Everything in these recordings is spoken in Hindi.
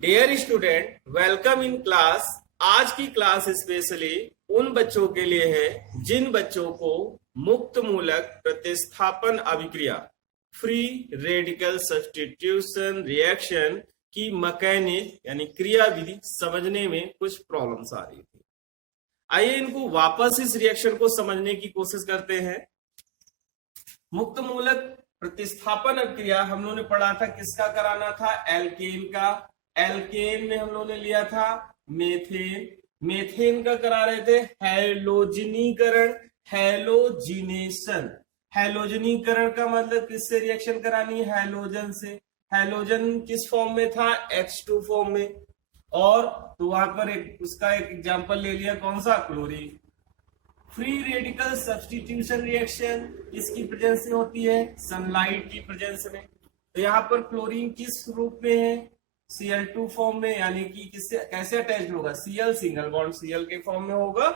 Dear student, welcome in class. आज की क्लास स्पेशली उन बच्चों के लिए है जिन बच्चों को मुक्त मूलक प्रतिस्थापन अभिक्रिया फ्री रेडिकल सब्स्टिट्यूशन रिएक्शन की मैकेनिज्म यानी क्रिया विधि समझने में कुछ प्रॉब्लम्स आ रही थी। आइए इनको वापस इस रिएक्शन को समझने की कोशिश करते हैं। मुक्त मूलक प्रतिस्थापन अभिक्रिया हम लोगों ने पढ़ा था, किसका कराना था? एल्केन का। एल्केन में हम लोगों ने लिया था मेथेन। मेथेन का करा रहे थे हैलोजनीकरण, हैलोजिनेशन। हैलोजनीकरण का मतलब किससे रिएक्शन करानी है? हैलोजन से। हैलोजन किस फॉर्म में था? H2 फॉर्म में। और तो वहां पर उसका एक एग्जांपल ले लिया, कौन सा? Chlorine. Free radical substitution reaction किसकी प्रेजेंस में होती है? सनलाइट की प्रेजेंस में। तो यहाँ पर क्लोरीन किस रूप में है? Cl2 फॉर्म में, यानी कि किससे कैसे अटैच होगा? Cl सिंगल बॉन्ड Cl के फॉर्म में होगा।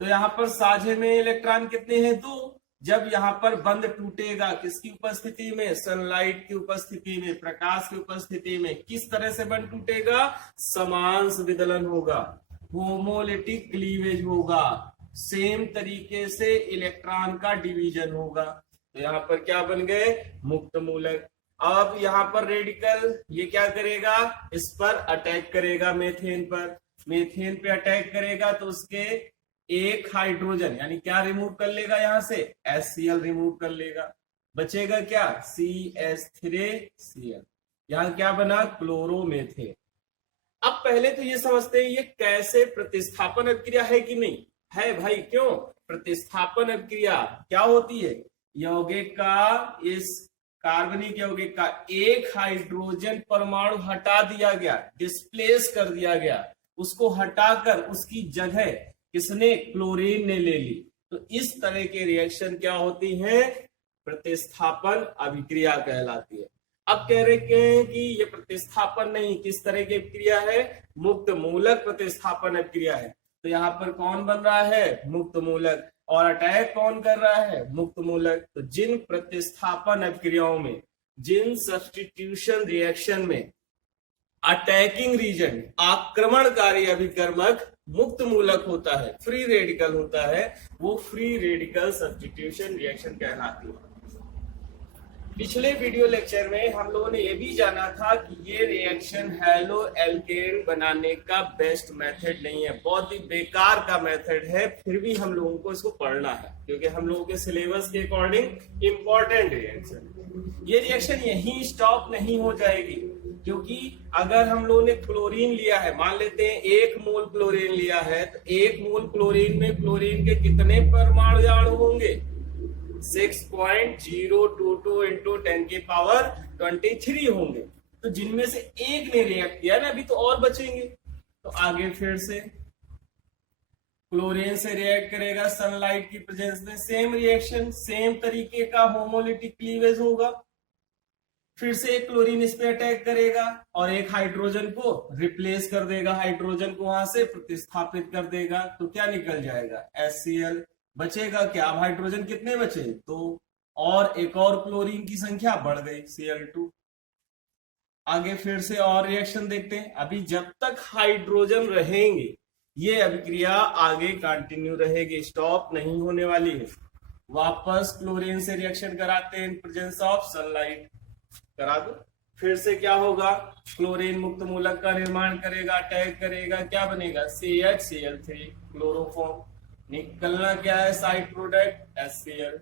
तो यहाँ पर साझे में इलेक्ट्रॉन कितने हैं? 2। जब यहाँ पर बंध टूटेगा किसकी उपस्थिति में? सनलाइट की उपस्थिति में, प्रकाश की उपस्थिति में। किस तरह से बंध टूटेगा? समांश विदलन होगा, होमोलिटिक क्लीवेज होगा, सेम तरीके से इलेक्ट्रॉन का डिवीजन होगा। तो यहाँ पर क्या बन गए? मुक्त मूलक। अब यहाँ पर रेडिकल ये क्या करेगा? इस पर अटैक करेगा, मेथेन पर। मेथेन पे अटैक करेगा तो उसके एक हाइड्रोजन यानी क्या रिमूव कर लेगा? यहां से HCl रिमूव कर लेगा। बचेगा क्या? CH3Cl। यहां क्या बना? क्लोरोमेथेन। अब पहले तो ये समझते हैं ये कैसे प्रतिस्थापन अभिक्रिया है कि नहीं है भाई। क्यों? प्रतिस्थापन अभिक्रिया क्या होती है? यौगिक का, इस कार्बनिक यौगिक का एक हाइड्रोजन परमाणु हटा दिया गया, डिस्प्लेस कर दिया गया। उसको हटाकर उसकी जगह किसने? क्लोरीन ने ले ली। तो इस तरह के रिएक्शन क्या होती है? प्रतिस्थापन अभिक्रिया कहलाती है। अब कह रहे हैं कि ये प्रतिस्थापन नहीं, किस तरह की अभिक्रिया है? मुक्त मूलक प्रतिस्थापन अभिक्रिया है। तो यहाँ पर कौन बन रहा है? मुक्त मूलक। और अटैक कौन कर रहा है? मुक्त मूलक। तो जिन प्रतिस्थापन अभिक्रियाओं में, जिन सब्स्टिट्यूशन रिएक्शन में अटैकिंग रीजन, आक्रमणकारी अभिकर्मक मुक्त मूलक होता है, फ्री रेडिकल होता है, वो फ्री रेडिकल सब्स्टिट्यूशन रिएक्शन कहलाती है। पिछले वीडियो लेक्चर में हम लोगों ने ये भी जाना था कि ये रिएक्शन हैलो एल्केन बनाने का बेस्ट मेथड नहीं है, बहुत ही बेकार का मेथड है। फिर भी हम लोगों को इसको पढ़ना है क्योंकि हम लोगों के सिलेबस के अकॉर्डिंग इंपॉर्टेंट रिएक्शन। ये रिएक्शन यहीं स्टॉप नहीं हो जाएगी, क्योंकि अगर हम लोगों ने क्लोरीन लिया है, मान लेते हैं 1 मोल क्लोरीन लिया है, तो 1 मोल क्लोरीन में क्लोरीन के कितने परमाणु अणु होंगे? 6.022 इंटू 10 की पावर 23 होंगे। तो जिनमें से एक ने रिएक्ट किया ना, अभी तो और बचेंगे। तो आगे फिर से क्लोरीन से रिएक्ट करेगा सनलाइट की प्रेजेंस में, सेम रिएक्शन, सेम तरीके का होमोलिटिक क्लीवेज होगा। फिर से एक क्लोरीन इस पे अटैक करेगा और एक हाइड्रोजन को रिप्लेस कर देगा, हाइड्रोजन को वहां से प्रतिस्थापित कर देगा। तो क्या निकल जाएगा? HCl। बचेगा क्या? अब हाइड्रोजन कितने बचे? 2। और एक और क्लोरीन की संख्या बढ़ गई, Cl2। आगे फिर से और रिएक्शन देखते हैं। अभी जब तक हाइड्रोजन रहेंगे ये अभिक्रिया आगे कंटिन्यू रहेगी, स्टॉप नहीं होने वाली है। वापस क्लोरीन से रिएक्शन कराते हैं इन प्रेजेंस ऑफ सनलाइट, करा दो। फिर से क्या होगा? क्लोरीन मुक्त मूलक का निर्माण करेगा, अटैक करेगा, क्या बनेगा? CHCl3 chloroform. निकलना क्या है? Side product HCl।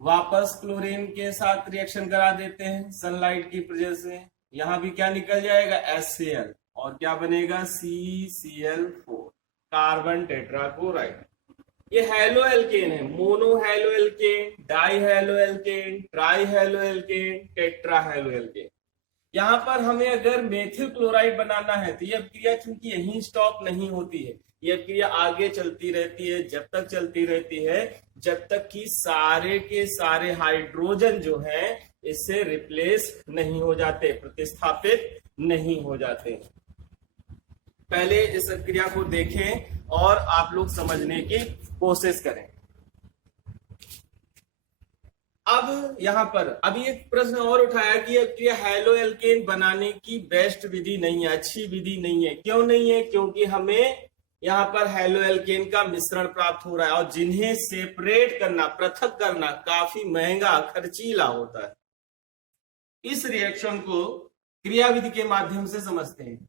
वापस क्लोरीन के साथ रिएक्शन करा देते हैं सनलाइट की प्रेजेंस में, यहां भी क्या निकल जाएगा? HCl। और क्या बनेगा? CCl4 carbon tetrachloride. ये हैलो एल्केन है, mono halo alkane, di halo alkane, tri halo alkane, tetra halo alkane. यहाँ पर हमें अगर मेथिल क्लोराइड बनाना है तो यह क्रिया चूंकि यहीं स्टॉप नहीं होती है, यह क्रिया आगे चलती रहती है। जब तक चलती रहती है जब तक कि सारे के सारे हाइड्रोजन जो हैं इससे रिप्लेस नहीं हो जाते, प्रतिस्थापित नहीं हो जाते। पहले इस क्रिया को देखें और आप लोग समझने की कोशिश करें। अब यहाँ पर अभी एक प्रश्न और उठाया कि ये हैलो एल्केन बनाने की बेस्ट विधि नहीं है, अच्छी विधि नहीं है। क्यों नहीं है? क्योंकि हमें यहाँ पर हैलो एल्केन का मिश्रण प्राप्त हो रहा है और जिन्हें सेपरेट करना, पृथक करना काफी महंगा, खर्चीला होता है। इस रिएक्शन को क्रियाविधि के माध्यम से समझते हैं।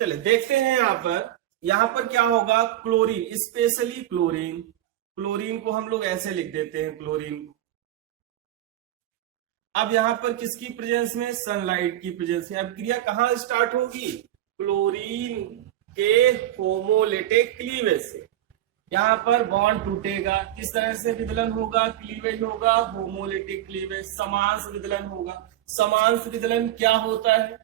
चले देखते हैं यहां पर क्या होगा। क्लोरीन, स्पेशली क्लोरीन, क्लोरीन को हम लोग ऐसे लिख देते हैं, क्लोरीन को। अब यहां पर किसकी प्रेजेंस में? सनलाइट की प्रेजेंस में। अब क्रिया कहां स्टार्ट होगी? क्लोरीन के होमोलिटिक क्लीवेज से। यहां पर बॉन्ड टूटेगा, किस तरह से विदलन होगा? क्लीवेज होगा, होमोलिटिक क्लीवेज, समांश विदलन होगा। समांश विदलन क्या होता है?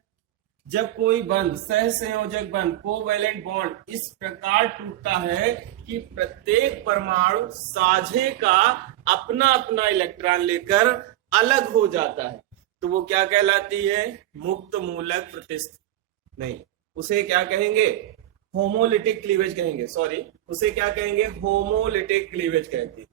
जब कोई बंध, सहसंयोजक बंध, कोवैलेंट बॉन्ड इस प्रकार टूटता है कि प्रत्येक परमाणु साझे का अपना अपना इलेक्ट्रॉन लेकर अलग हो जाता है, तो वो क्या कहलाती है? मुक्त मूलक प्रतिस्थापन। नहीं, उसे क्या कहेंगे? होमोलिटिक क्लीवेज कहेंगे। सॉरी, उसे क्या कहेंगे? होमोलिटिक क्लीवेज कहते हैं।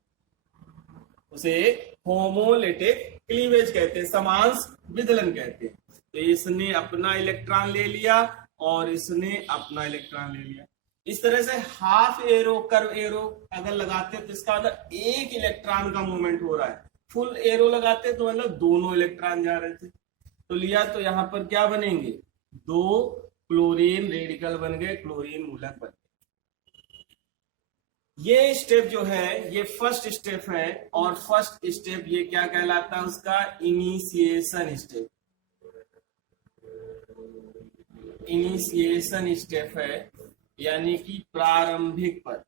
उसे होमोलिटिक क्लीवेज कहते हैं, समांश विदलन कहते हैं। तो इसने अपना इलेक्ट्रॉन ले लिया और इसने अपना इलेक्ट्रॉन ले लिया। इस तरह से हाफ एरो, कर्व एरो अगर लगाते हैं तो इसका मतलब एक इलेक्ट्रॉन का मूवमेंट हो रहा है। फुल एरो लगाते तो मतलब दोनों इलेक्ट्रॉन जा रहे थे। तो लिया तो यहां पर क्या बनेंगे? दो क्लोरीन रेडिकल बन गए, क्लोरीन मूलक बन गए। ये स्टेप जो है ये फर्स्ट स्टेप है, और फर्स्ट स्टेप ये क्या कहलाता है? उसका इनिशिएशन स्टेप। इनिशिएशन स्टेप है, यानी कि प्रारंभिक पद।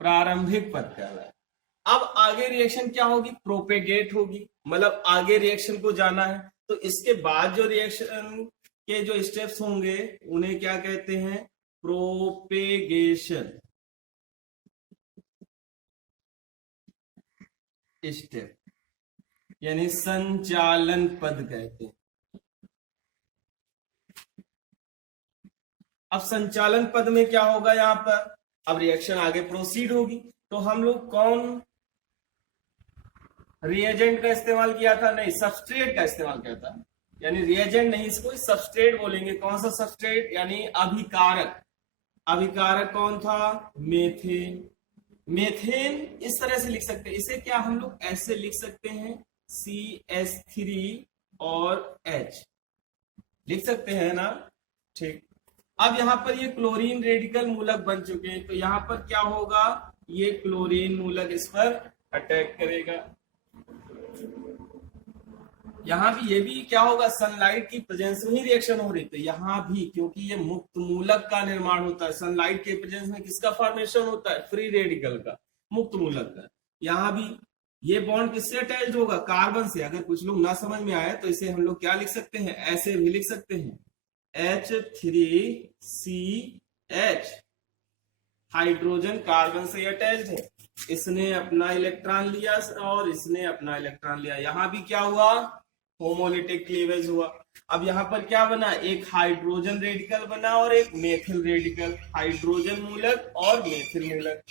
प्रारंभिक पद कहलाता है। अब आगे रिएक्शन क्या होगी? प्रोपेगेट होगी, मतलब आगे रिएक्शन को जाना है। तो इसके बाद जो रिएक्शन के जो स्टेप्स होंगे उन्हें क्या कहते हैं? प्रोपेगेशन स्टेप, यानी संचालन पद कहते हैं। अब संचालन पद में क्या होगा? यहां पर अब रिएक्शन आगे प्रोसीड होगी, तो हम लोग कौन रिएजेंट का इस्तेमाल किया था? नहीं, सबस्ट्रेट का इस्तेमाल किया था। यानी रिएजेंट नहीं, इसको सबस्ट्रेट बोलेंगे। कौन सा सबस्ट्रेट? यानी अभिकारक। अभिकारक कौन था? मेथेन। मेथेन इस तरह से लिख सकते हैं, इसे क्या हम लोग ऐसे लिख सकते हैं? CH3 और H लिख सकते हैं ना? ठीक। अब यहां पर ये क्लोरीन रेडिकल मूलक बन चुके हैं, तो यहां पर क्या होगा? ये क्लोरीन मूलक इस पर अटैक करेगा। यहां भी ये भी क्या होगा? सनलाइट की प्रेजेंस में ही रिएक्शन हो रही, तो यहां भी क्योंकि ये मुक्त मूलक का निर्माण होता है, सनलाइट के प्रेजेंस में किसका फॉर्मेशन होता है? फ्री रेडिकल का, मुक्त मूलक का। यहां भी ये बॉन्ड किससे अटैच होगा? कार्बन से। अगर कुछ लोग ना समझ में आए तो इसे हम लोग क्या लिख सकते हैं? ऐसे भी लिख सकते हैं, H3CH। हाइड्रोजन कार्बन से अटैच्ड है, इसने अपना इलेक्ट्रॉन लिया और इसने अपना इलेक्ट्रॉन लिया। यहां भी क्या हुआ? होमोलिटिक क्लीवेज हुआ। अब यहां पर क्या बना? एक हाइड्रोजन रेडिकल बना और एक मेथिल रेडिकल। हाइड्रोजन मूलक और मेथिल मूलक।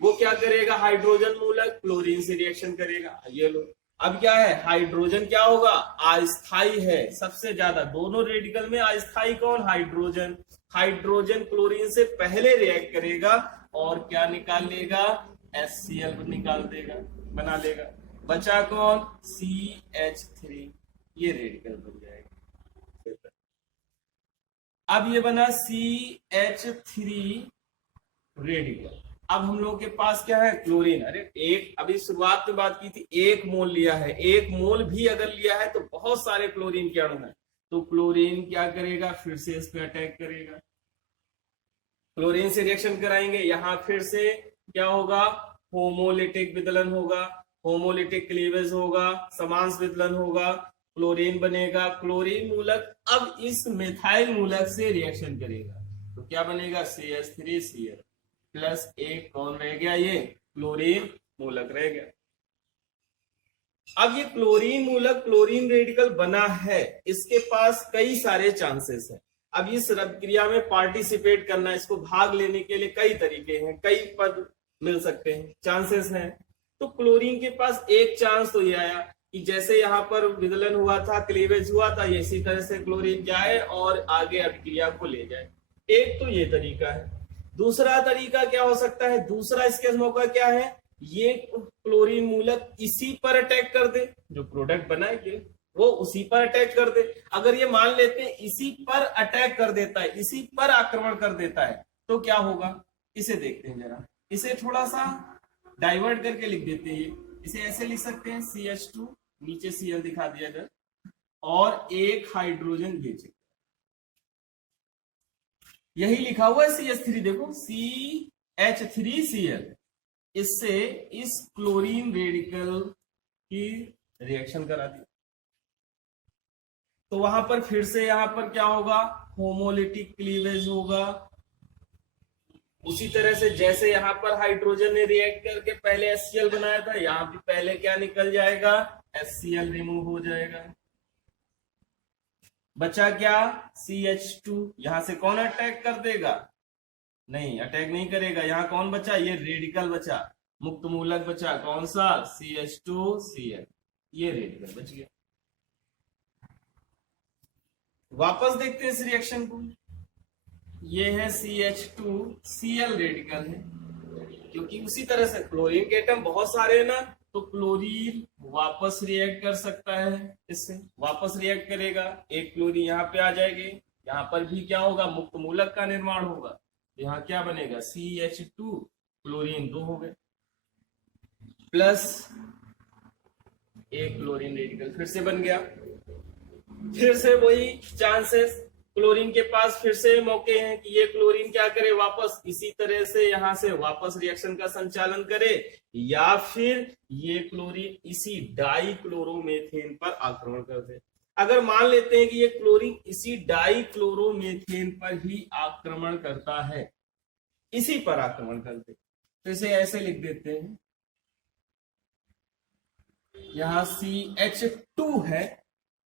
वो क्या करेगा? हाइड्रोजन मूलक क्लोरीन से रिएक्शन करेगा। ये लो, अब क्या है? हाइड्रोजन क्या होगा? अस्थाई है सबसे ज्यादा। दोनों रेडिकल में अस्थाई कौन? हाइड्रोजन। हाइड्रोजन क्लोरीन से पहले रिएक्ट करेगा और क्या निकाल लेगा? HCl निकाल देगा, बना लेगा। बचा कौन? CH3। ये रेडिकल बन जाएगा। अब ये बना CH3 रेडिकल। अब हम लोग के पास क्या है? क्लोरीन। अरे एक अभी शुरुआत में बात की थी, 1 मोल लिया है। 1 मोल भी अगर लिया है तो बहुत सारे क्लोरीन के अणु हैं, तो क्लोरीन क्या करेगा? फिर से इस पे अटैक करेगा। क्लोरीन से रिएक्शन कराएंगे, यहां फिर से क्या होगा? होमोलिटिक विदलन होगा, होमोलिटिक क्लीवेज होगा, समांश विदलन होगा, क्लोरीन बनेगा। क्लोरीन मूलक अब इस मिथाइल मूलक से रिएक्शन करेगा, तो क्या बनेगा? CH3Cl प्लस एक कौन रह गया? ये क्लोरीन मूलक रह गया। अब ये क्लोरीन मूलक क्लोरीन रेडिकल बना है, इसके पास कई सारे चांसेस हैं। अब इस क्रिया में पार्टिसिपेट करना, इसको भाग लेने के लिए कई तरीके हैं, कई पद मिल सकते हैं, चांसेस हैं। तो क्लोरीन के पास एक चांस तो ये आया कि जैसे यहाँ पर विदलन हुआ था, क्लीवेज हुआ था, ये इसी तरह से क्लोरीन जाए और आगे अभिक्रिया को ले जाए। एक तो ये तरीका है। दूसरा तरीका क्या हो सकता है, दूसरा इसके मौका क्या है, ये क्लोरीन मूलक इसी पर अटैक कर दे, जो प्रोडक्ट बनाएंगे वो उसी पर अटैक कर दे। अगर ये मान लेते हैं इसी पर अटैक कर देता है, इसी पर आक्रमण कर देता है, तो क्या होगा, इसे देखते हैं जरा। इसे थोड़ा सा डाइवर्ट करके लिख देते हैं। इसे ऐसे लिख सकते हैं CH2, नीचे Cl दिखा दिया जाए, और एक हाइड्रोजन भेजे, यही लिखा हुआ है CH3, देखो CH3Cl। इससे इस क्लोरीन रेडिकल की रिएक्शन करा दी, तो वहां पर फिर से यहां पर क्या होगा, होमोलिटिक क्लीवेज होगा। उसी तरह से जैसे यहां पर हाइड्रोजन ने रिएक्ट करके पहले HCl बनाया था, यहां भी पहले क्या निकल जाएगा, HCl रिमूव हो जाएगा। बचा क्या, CH2। यहां से कौन अटैक कर देगा, नहीं अटैक नहीं करेगा। यहां कौन बचा, ये रेडिकल बचा, मुक्त मूलक बचा, कौन सा, CH2Cl, ये रेडिकल बच गया। वापस देखते हैं इस रिएक्शन को। ये है CH2Cl रेडिकल है, क्योंकि उसी तरह से क्लोरीन के एटम बहुत सारे हैं ना, तो क्लोरीन वापस रिएक्ट कर सकता है, इससे वापस रिएक्ट करेगा, एक क्लोरीन यहाँ पे आ जाएगी, यहाँ पर भी क्या होगा, मुक्त मूलक का निर्माण होगा। यहाँ क्या बनेगा, CH2 क्लोरीन 2 हो गए, प्लस एक क्लोरीन रेडिकल फिर से बन गया। फिर से वही चांसेस, क्लोरीन के पास फिर से मौके हैं कि ये क्लोरीन क्या करे, वापस इसी तरह से यहां से वापस रिएक्शन का संचालन करे, या फिर ये क्लोरीन इसी डाइक्लोरोमेथेन पर आक्रमण कर दे। अगर मान लेते हैं कि ये क्लोरीन इसी डाइक्लोरोमेथेन पर ही आक्रमण करता है, इसी पर आक्रमण करते, तो इसे ऐसे लिख देते हैं, यहां CH2 है,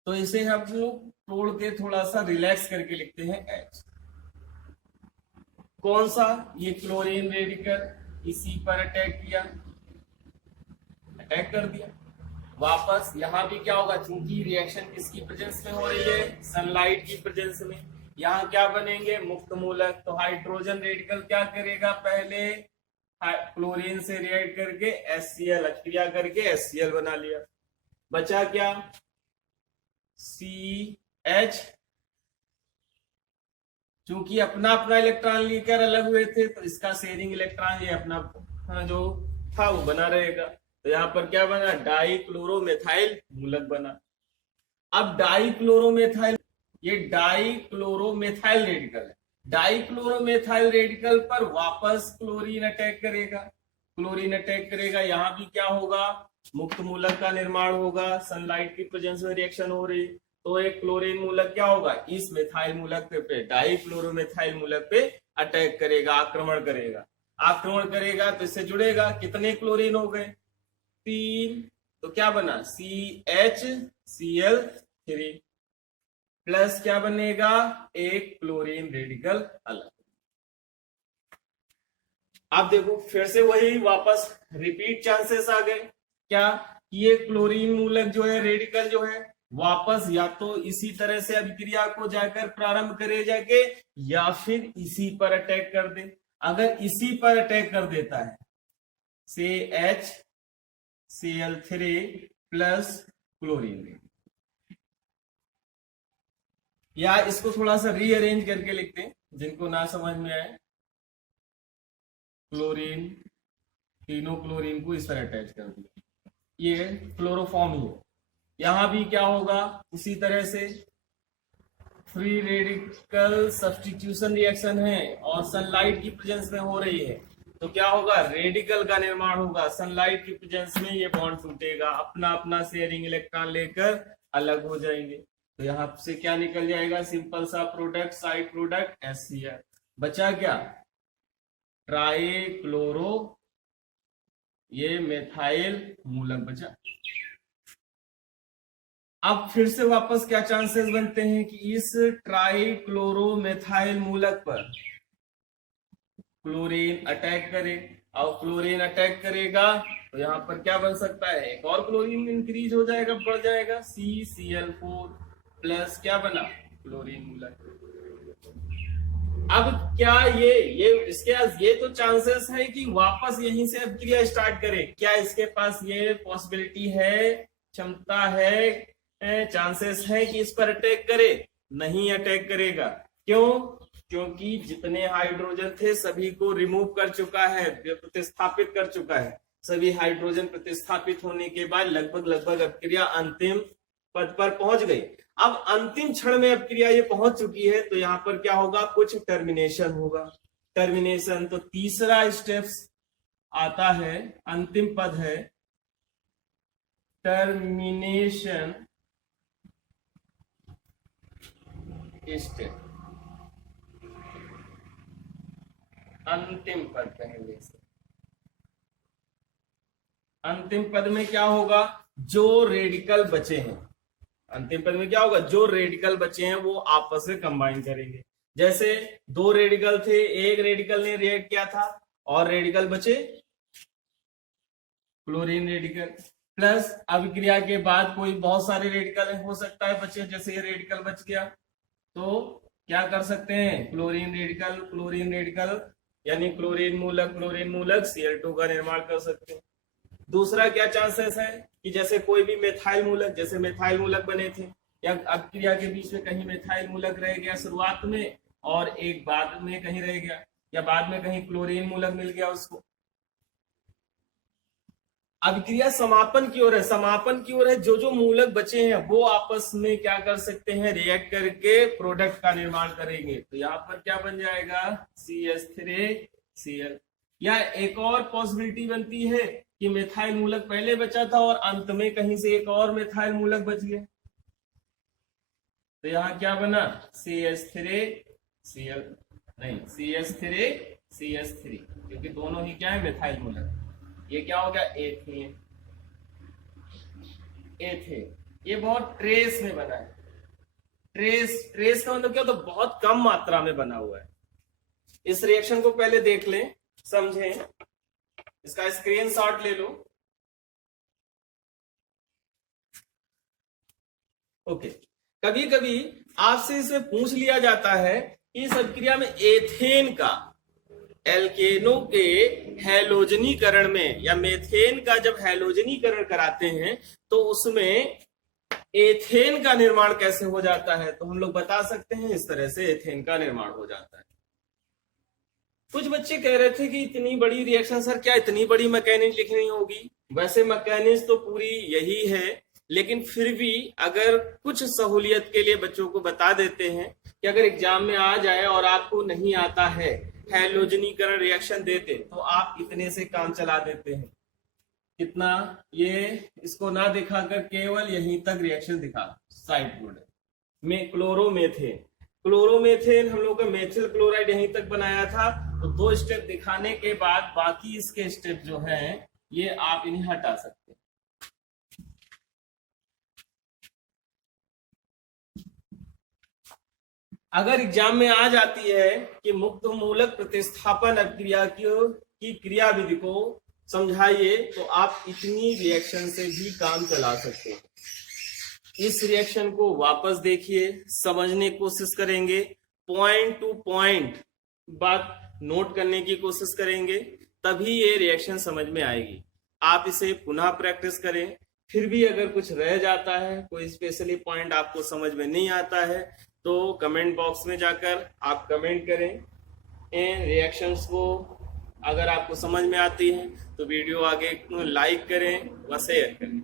तो इसे हम लोग तोड़ के थोड़ा सा रिलैक्स करके लिखते हैं H। कौन सा, ये क्लोरीन रेडिकल इसी पर अटैक किया, अटैक कर दिया। वापस यहां भी क्या होगा, चूंकि रिएक्शन किसकी प्रेजेंस में हो रही है, सनलाइट की प्रेजेंस में, यहां क्या बनेंगे, मुक्त मूलक। तो हाइड्रोजन रेडिकल क्या करेगा, पहले क्लोरीन से रिएक्ट करके HCl अभिक्रिया करके HCl बना लिया। बचा क्या, CH, चूंकि अपना अपना इलेक्ट्रॉन लेकर अलग हुए थे, तो इसका शेयरिंग इलेक्ट्रॉन ये अपना जो था वो बना रहेगा। तो यहां पर क्या बना, डाइक्लोरोमेथाइल मूलक बना। अब डाइक्लोरोमेथाइल, ये डाइक्लोरोमेथाइल रेडिकल है, डाइक्लोरोमेथाइल रेडिकल पर वापस क्लोरीन अटैक करेगा, क्लोरीन अटैक करेगा, यहां भी क्या होगा, मुक्त मूलक का निर्माण होगा, सनलाइट की प्रेजेंस में रिएक्शन हो रही, तो एक क्लोरीन मूलक क्या होगा, इस मेथाइल मूलक पे डाइक्लोरोमेथाइल मूलक पे अटैक करेगा, आक्रमण करेगा। आक्रमण करेगा तो इससे जुड़ेगा, कितने क्लोरीन हो गए, 3, तो क्या बना, CHCl3 प्लस क्या बनेगा, एक क्लोरीन रेडिकल अलग। आप देखो फिर से वही वापस रिपीट चांसेस आ गए, क्या, ये क्लोरीन मूलक जो है, रेडिकल जो है, वापस या तो इसी तरह से अभिक्रिया को जाकर प्रारंभ करे जाके, या फिर इसी पर अटैक कर दे। अगर इसी पर अटैक कर देता है, से HCl3 प्लस क्लोरीन, या इसको थोड़ा सा रीअरेंज करके लिखते हैं जिनको ना समझ में आए, क्लोरीन, तीनों क्लोरीन को इस तरह अटैच कर दिया, ये क्लोरोफॉर्म ही है। यहां भी क्या होगा, उसी तरह से फ्री रेडिकल सब्स्टिट्यूशन रिएक्शन है और सनलाइट की प्रेजेंस में हो रही है, तो क्या होगा, रेडिकल का निर्माण होगा, सनलाइट की प्रेजेंस में ये बॉन्ड टूटेगा, अपना अपना शेयरिंग इलेक्ट्रॉन लेकर अलग हो जाएंगे। तो यहां से क्या निकल जाएगा, सिंपल सा प्रोडक्ट, साइड प्रोडक्ट HCl। बचा क्या, ट्राइक्लोरो, ये मेथाइल मूलक बचा। अब फिर से वापस क्या चांसेस बनते हैं कि इस ट्राइक्लोरोमेथाइल मूलक पर क्लोरीन अटैक करे, और क्लोरीन अटैक करेगा तो यहाँ पर क्या बन सकता है, एक और क्लोरीन इंक्रीज हो जाएगा, बढ़ जाएगा, CCl4 प्लस क्या बना, क्लोरीन मूलक। अब क्या ये इसके पास ये तो चांसेस है कि वापस यहीं से अभिक्रिया स्टार्ट करे, क्या इसके पास ये पॉसिबिलिटी है, क्षमता है, चांसेस है कि इस पर अटैक करे? नहीं अटैक करेगा। क्यों? क्योंकि जितने हाइड्रोजन थे सभी को रिमूव कर चुका है, प्रतिस्थापित कर चुका है। सभी हाइड्रोजन प्रतिस्थापित होने के बाद लगभग अभिक्रिया अंतिम पद पर पहुंच गई। अब अंतिम क्षण में अभिक्रिया ये पहुंच चुकी है, तो यहाँ पर क्या होगा, कुछ टर्मिनेशन होगा। टर्मिनेशन तो तीसरा स्टेप्स आता है, अंतिम पद है टर्मिनेशन स्टेप, अंतिम पद पहले से। अंतिम पद में क्या होगा, जो रेडिकल बचे हैं, अंतिम पद में क्या होगा, जो रेडिकल बचे हैं वो आपस में कंबाइन करेंगे। जैसे दो रेडिकल थे, एक रेडिकल ने रिएक्ट किया था और रेडिकल बचे क्लोरीन रेडिकल, प्लस अभिक्रिया के बाद कोई बहुत सारे रेडिकल हो सकता है बचे, जैसे ये रेडिकल बच गया तो क्या कर सकते हैं, क्लोरीन रेडिकल यानी क्लोरीन मूलक Cl2 का निर्माण कर सकते हैं। दूसरा क्या चांसेस है कि जैसे कोई भी मेथाइल मूलक, जैसे मेथाइल मूलक बने थे, या अभिक्रिया के बीच में कहीं मेथाइल मूलक रह गया शुरुआत में और एक बाद में कहीं रह गया, या बाद में कहीं क्लोरीन मूलक मिल गया उसको। अभिक्रिया समापन की ओर है, समापन की ओर है, जो मूलक बचे हैं वो आपस में क्या कर सकते हैं, रिएक्ट करके प्रोडक्ट का निर्माण करेंगे। तो यहाँ पर क्या बन जाएगा, CH3Cl। या एक और पॉसिबिलिटी बनती है कि मेथाइल मूलक पहले बचा था और अंत में कहीं से एक और मेथाइल मूलक बच गया, तो यहाँ क्या बना, CH3Cl नहीं CH3CH3, क्योंकि दोनों ही क्या है, मेथाइल मूलक। ये क्या हो गया, एथेन। ये बहुत ट्रेस में बना है। ट्रेस का मतलब क्या, तो बहुत कम मात्रा में बना हुआ है। इस रिएक्शन को पहले देख लें, समझें, इसका स्क्रीनशॉट ले लो। ओके, कभी कभी आपसे इसे पूछ लिया जाता है कि इस अभिक्रिया में एथेन का, एल्केनो के हैलोजनीकरण में, या मेथेन का जब हैलोजनीकरण कराते हैं तो उसमें एथेन का निर्माण कैसे हो जाता है, तो हम लोग बता सकते हैं इस तरह से एथेन का निर्माण हो जाता है। कुछ बच्चे कह रहे थे कि इतनी बड़ी रिएक्शन सर, क्या इतनी बड़ी मैकेनिक्स लिखनी होगी? वैसे मैकेनिक्स तो पूरी यही है, लेकिन फिर भी अगर कुछ सहूलियत के लिए बच्चों को बता देते हैं कि अगर एग्जाम में आ जाए और आपको नहीं आता है, हैलोजनीकरण रिएक्शन देते तो आप इतने से काम चला देते हैं। कितना, ये इसको ना दिखाकर केवल यहीं तक रिएक्शन दिखा, साइड बोर्ड में क्लोरोमेथेन हम लोग का मेथिल क्लोराइड यहीं तक बनाया था, तो 2 स्टेप दिखाने के बाद बाकी इसके स्टेप जो हैं ये आप इन्हें हटा सकते हैं। अगर एग्जाम में आ जाती है कि मुक्त मूलक प्रतिस्थापन अभिक्रिया की क्रियाविधि को समझाइए, तो आप इतनी रिएक्शन से भी काम चला सकते हैं। इस रिएक्शन को वापस देखिए, समझने की कोशिश करेंगे, पॉइंट टू पॉइंट बात नोट करने की कोशिश करेंगे, तभी ये रिएक्शन समझ में आएगी। आप इसे पुनः प्रैक्टिस करें। फिर भी अगर कुछ रह जाता है, कोई स्पेशली पॉइंट आपको समझ में नहीं आता है, तो कमेंट बॉक्स में जाकर आप कमेंट करें। इन रिएक्शंस को अगर आपको समझ में आती है तो वीडियो आगे लाइक करें व शेयर करें।